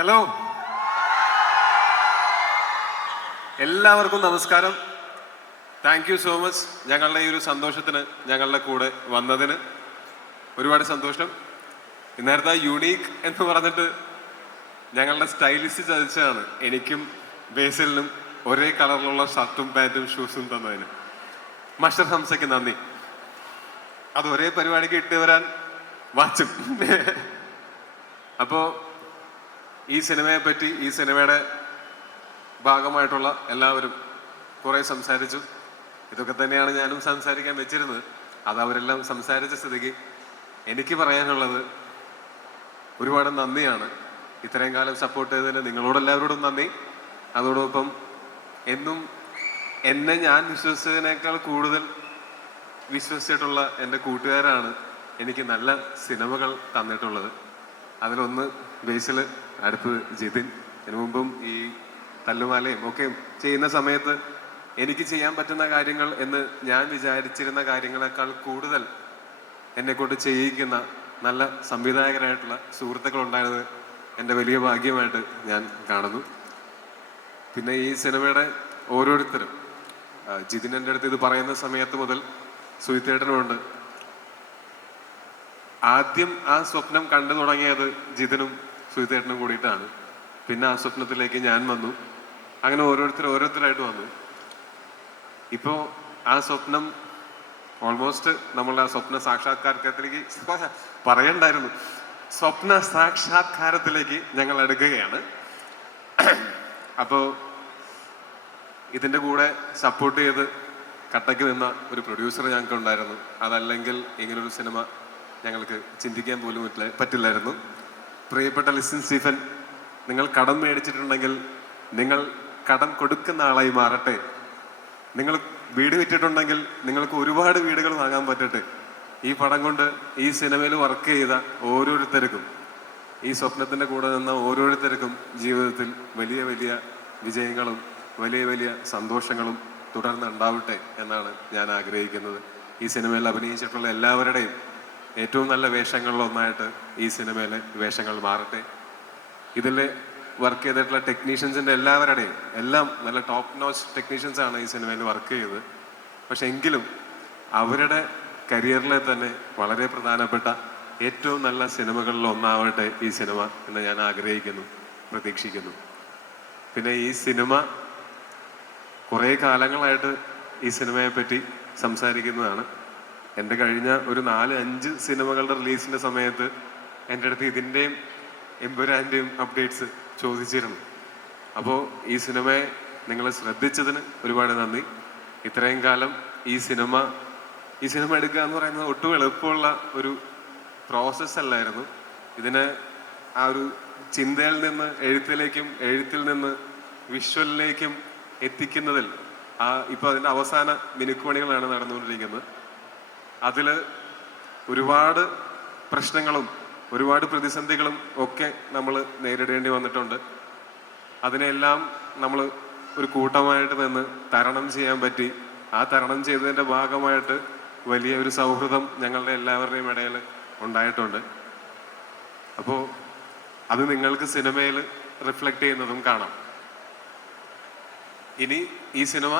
Hello, എല്ലാവർക്കും നമസ്കാരം. Thank you so much ഞങ്ങളുടെ ഈ ഒരു സന്തോഷത്തിന് ഞങ്ങളുടെ കൂടെ വന്നതിന് ഒരുപാട് സന്തോഷം. ഇന്നേരത്തെ യുണീക്ക് എന്ന് പറഞ്ഞിട്ട് ഞങ്ങളുടെ സ്റ്റൈലിസ്റ്റ് ചതിച്ചതാണ് എനിക്കും ബേസിലിനും ഒരേ കളറിലുള്ള ഷർട്ടും പാൻറ്റും ഷൂസും തന്നതിന്. മഷർ ഹംസയ്ക്ക് നന്ദി. അത് ഒരേ പരിപാടിക്ക് ഇട്ട് വരാൻ വാച്ചും. അപ്പോൾ ഈ സിനിമയെ പറ്റി, ഈ സിനിമയുടെ ഭാഗമായിട്ടുള്ള എല്ലാവരും കുറേ സംസാരിച്ചു. ഇതൊക്കെ തന്നെയാണ് ഞാനും സംസാരിക്കാൻ വെച്ചിരുന്നത്. അത് അവരെല്ലാം സംസാരിച്ച സ്ഥിതിക്ക് എനിക്ക് പറയാനുള്ളത് ഒരുപാട് നന്ദിയാണ്. ഇത്രയും കാലം സപ്പോർട്ട് ചെയ്തതിന് നിങ്ങളോടെല്ലാവരോടും നന്ദി. അതോടൊപ്പം എന്നും എന്നെ ഞാൻ വിശ്വസിച്ചതിനേക്കാൾ കൂടുതൽ വിശ്വസിച്ചിട്ടുള്ള എൻ്റെ കൂട്ടുകാരാണ് എനിക്ക് നല്ല സിനിമകൾ തന്നിട്ടുള്ളത്. അതിലൊന്ന് ബേസിൽ, അടുത്ത് ജിതിൻ. ഇതിനു മുമ്പും ഈ തല്ലുമാലയും ഒക്കെ ചെയ്യുന്ന സമയത്ത് എനിക്ക് ചെയ്യാൻ പറ്റുന്ന കാര്യങ്ങൾ എന്ന് ഞാൻ വിചാരിച്ചിരുന്ന കാര്യങ്ങളെക്കാൾ കൂടുതൽ എന്നെക്കൊണ്ട് ചെയ്യിക്കുന്ന നല്ല സംവിധായകരായിട്ടുള്ള സുഹൃത്തുക്കളുണ്ടായത് എൻ്റെ വലിയ ഭാഗ്യമായിട്ട് ഞാൻ കാണുന്നു. പിന്നെ ഈ സിനിമയുടെ ഓരോരുത്തരും, ജിതിൻ എൻ്റെ അടുത്ത് ഇത് പറയുന്ന സമയത്ത് മുതൽ സുഹിത്തേട്ടനുമുണ്ട്. ആദ്യം ആ സ്വപ്നം കണ്ടു തുടങ്ങിയത് ജിതിനും സുഹിത്തേട്ടനും കൂടിയിട്ടാണ്. പിന്നെ ആ സ്വപ്നത്തിലേക്ക് ഞാൻ വന്നു. അങ്ങനെ ഓരോരുത്തരായിട്ട് വന്നു. ഇപ്പോൾ ആ സ്വപ്നം ഓൾമോസ്റ്റ് നമ്മളുടെ ആ സ്വപ്ന സാക്ഷാത്കാരത്തിലേക്ക് പറയണ്ടായിരുന്നു, സ്വപ്ന സാക്ഷാത്കാരത്തിലേക്ക് ഞങ്ങൾ എടുക്കുകയാണ്. അപ്പോൾ ഇതിൻ്റെ കൂടെ സപ്പോർട്ട് ചെയ്ത് കട്ടയ്ക്ക് നിന്ന ഒരു പ്രൊഡ്യൂസർ ഞങ്ങൾക്ക് ഉണ്ടായിരുന്നു. അതല്ലെങ്കിൽ ഇങ്ങനൊരു സിനിമ ഞങ്ങൾക്ക് ചിന്തിക്കാൻ പോലും പറ്റില്ലായിരുന്നു. പ്രിയപ്പെട്ട ലിസിൻ സ്റ്റീഫൻ, നിങ്ങൾ കടം മേടിച്ചിട്ടുണ്ടെങ്കിൽ നിങ്ങൾ കടം കൊടുക്കുന്ന ആളായി മാറട്ടെ. നിങ്ങൾ വീട് വിറ്റിട്ടുണ്ടെങ്കിൽ നിങ്ങൾക്ക് ഒരുപാട് വീടുകൾ വാങ്ങാൻ പറ്റട്ടെ. ഈ പടം കൊണ്ട് ഈ സിനിമയിൽ വർക്ക് ചെയ്ത ഓരോരുത്തർക്കും, ഈ സ്വപ്നത്തിൻ്റെ കൂടെ നിന്ന ഓരോരുത്തർക്കും ജീവിതത്തിൽ വലിയ വലിയ വിജയങ്ങളും വലിയ വലിയ സന്തോഷങ്ങളും തുടർന്ന് ഉണ്ടാവട്ടെ എന്നാണ് ഞാൻ ആഗ്രഹിക്കുന്നത്. ഈ സിനിമയിൽ അഭിനയിച്ചിട്ടുള്ള എല്ലാവരുടെയും ഏറ്റവും നല്ല വേഷങ്ങളിലൊന്നായിട്ട് ഈ സിനിമയിലെ വേഷങ്ങൾ മാറട്ടെ. ഇതിൽ വർക്ക് ചെയ്തിട്ടുള്ള ടെക്നീഷ്യൻസിൻ്റെ എല്ലാവരുടെയും എല്ലാം നല്ല ടോപ്പ് നോച്ച് ടെക്നീഷ്യൻസാണ് ഈ സിനിമയിൽ വർക്ക് ചെയ്തത്. പക്ഷെ എങ്കിലും അവരുടെ കരിയറിലെ തന്നെ വളരെ പ്രധാനപ്പെട്ട ഏറ്റവും നല്ല സിനിമകളിൽ ഒന്നാവട്ടെ ഈ സിനിമ എന്ന് ഞാൻ ആഗ്രഹിക്കുന്നു, പ്രതീക്ഷിക്കുന്നു. പിന്നെ ഈ സിനിമ കുറേ കാലങ്ങളായിട്ട് ഈ സിനിമയെ പറ്റി സംസാരിക്കുന്നതാണ്. എൻ്റെ കഴിഞ്ഞ ഒരു 4-5 സിനിമകളുടെ റിലീസിൻ്റെ സമയത്ത് എൻ്റെ അടുത്ത് ഇതിൻ്റെയും എമ്പുരാൻ്റെയും അപ്ഡേറ്റ്സ് ചോദിച്ചിരുന്നു. അപ്പോൾ ഈ സിനിമയെ നിങ്ങൾ ശ്രദ്ധിച്ചതിന് ഒരുപാട് നന്ദി. ഇത്രയും കാലം ഈ സിനിമ എടുക്കുക എന്ന് പറയുന്നത് ഒട്ടും എളുപ്പമുള്ള ഒരു പ്രോസസ്സ് അല്ലായിരുന്നു. ഇതിനെ ആ ഒരു ചിന്തയിൽ നിന്ന് എഴുത്തിലേക്കും, എഴുത്തിൽ നിന്ന് വിഷ്വലിലേക്കും എത്തിക്കുന്നതിൽ ഇപ്പോൾ അതിൻ്റെ അവസാന മിനുക്കുമണികളാണ് നടന്നുകൊണ്ടിരിക്കുന്നത്. അതിൽ ഒരുപാട് പ്രശ്നങ്ങളും ഒരുപാട് പ്രതിസന്ധികളും ഒക്കെ നമ്മൾ നേരിടേണ്ടി വന്നിട്ടുണ്ട്. അതിനെല്ലാം നമ്മൾ ഒരു കൂട്ടമായിട്ട് നിന്ന് തരണം ചെയ്യാൻ പറ്റി. ആ തരണം ചെയ്തതിൻ്റെ ഭാഗമായിട്ട് വലിയ ഒരു സൗഹൃദം ഞങ്ങളുടെ എല്ലാവരുടെയും ഇടയിൽ ഉണ്ടായിട്ടുണ്ട്. അപ്പോൾ അത് നിങ്ങൾക്ക് സിനിമയിൽ റിഫ്ലക്റ്റ് ചെയ്യുന്നതും കാണാം. ഇനി ഈ സിനിമ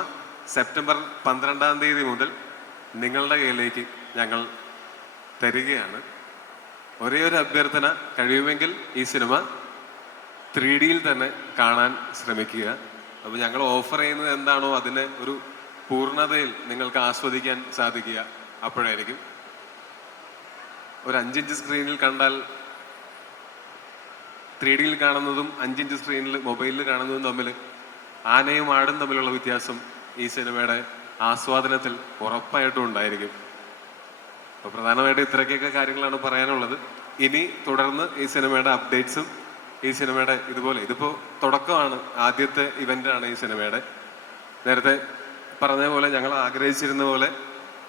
സെപ്റ്റംബർ 12 മുതൽ നിങ്ങളുടെ കയ്യിലേക്ക് ഞങ്ങൾ തരികയാണ്. ഒരേ ഒരു അഭ്യർത്ഥന, കഴിയുമെങ്കിൽ ഈ സിനിമ 3Dയിൽ തന്നെ കാണാൻ ശ്രമിക്കുക. അപ്പോൾ ഞങ്ങൾ ഓഫർ ചെയ്യുന്നത് എന്താണോ അതിനെ ഒരു പൂർണ്ണതയിൽ നിങ്ങൾക്ക് ആസ്വദിക്കാൻ സാധിക്കുക അപ്പോഴായിരിക്കും. ഒരു 5 ഇഞ്ച് സ്ക്രീനിൽ കണ്ടാൽ 3Dയിൽ കാണുന്നതും 5 ഇഞ്ച് സ്ക്രീനിൽ മൊബൈലിൽ കാണുന്നതും തമ്മിൽ ആനയും ആടും തമ്മിലുള്ള വ്യത്യാസം ഈ സിനിമയുടെ ആസ്വാദനത്തിൽ ഉറപ്പായിട്ടും ഉണ്ടായിരിക്കും. അപ്പോൾ പ്രധാനമായിട്ടും ഇത്രയൊക്കെ കാര്യങ്ങളാണ് പറയാനുള്ളത്. ഇനി തുടർന്ന് ഈ സിനിമയുടെ അപ്ഡേറ്റ്സും, ഈ സിനിമയുടെ ഇതിപ്പോൾ തുടക്കമാണ്, ആദ്യത്തെ ഇവൻ്റാണ് ഈ സിനിമയുടെ. നേരത്തെ പറഞ്ഞ പോലെ, ഞങ്ങൾ ആഗ്രഹിച്ചിരുന്ന പോലെ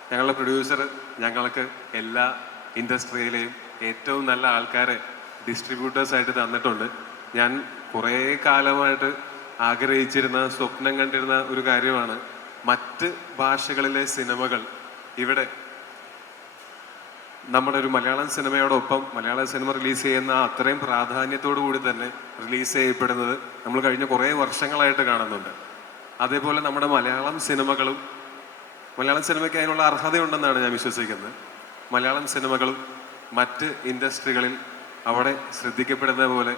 ഞങ്ങളുടെ പ്രൊഡ്യൂസർ ഞങ്ങൾക്ക് എല്ലാ ഇൻഡസ്ട്രിയിലെയും ഏറ്റവും നല്ല ആൾക്കാരെ ഡിസ്ട്രിബ്യൂട്ടേഴ്സായിട്ട് തന്നിട്ടുണ്ട്. ഞാൻ കുറേ കാലമായിട്ട് ആഗ്രഹിച്ചിരുന്ന, സ്വപ്നം കണ്ടിരുന്ന ഒരു കാര്യമാണ് മറ്റ് ഭാഷകളിലെ സിനിമകൾ ഇവിടെ നമ്മുടെ ഒരു മലയാളം സിനിമയോടൊപ്പം മലയാള സിനിമ റിലീസ് ചെയ്യുന്ന അത്രയും പ്രാധാന്യത്തോടു കൂടി തന്നെ റിലീസ് ചെയ്യപ്പെടുന്നത് നമ്മൾ കഴിഞ്ഞ കുറേ വർഷങ്ങളായിട്ട് കാണുന്നുണ്ട്. അതേപോലെ നമ്മുടെ മലയാളം സിനിമയ്ക്ക് അതിനുള്ള അർഹതയുണ്ടെന്നാണ് ഞാൻ വിശ്വസിക്കുന്നത്. മലയാളം സിനിമകളും മറ്റ് ഇൻഡസ്ട്രികളിൽ അവിടെ ശ്രദ്ധിക്കപ്പെടുന്ന പോലെ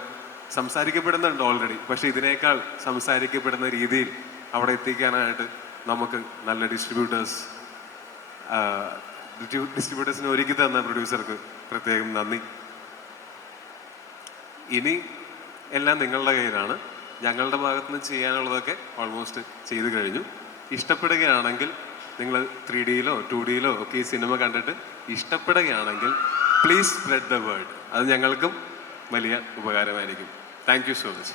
സംസാരിക്കപ്പെടുന്നുണ്ട് ഓൾറെഡി. പക്ഷെ ഇതിനേക്കാൾ സംസാരിക്കപ്പെടുന്ന രീതിയിൽ അവിടെ എത്തിക്കാനായിട്ട് നമുക്ക് നല്ല ഡിസ്ട്രിബ്യൂട്ടേഴ്സിനെ ഒരുക്കി തന്ന പ്രൊഡ്യൂസർക്ക് പ്രത്യേകം നന്ദി. ഇനി എല്ലാം നിങ്ങളുടെ കയ്യിലാണ്. ഞങ്ങളുടെ ഭാഗത്തുനിന്ന് ചെയ്യാനുള്ളതൊക്കെ ഓൾമോസ്റ്റ് ചെയ്തു കഴിഞ്ഞു. ഇഷ്ടപ്പെടുകയാണെങ്കിൽ നിങ്ങൾ 3Dയിലോ 2Dയിലോ ഒക്കെ ഈ സിനിമ കണ്ടിട്ട് ഇഷ്ടപ്പെടുകയാണെങ്കിൽ പ്ലീസ് സ്പ്രെഡ് ദ വേർഡ്. അത് ഞങ്ങൾക്കും വലിയ ഉപകാരമായിരിക്കും. Thank you so much.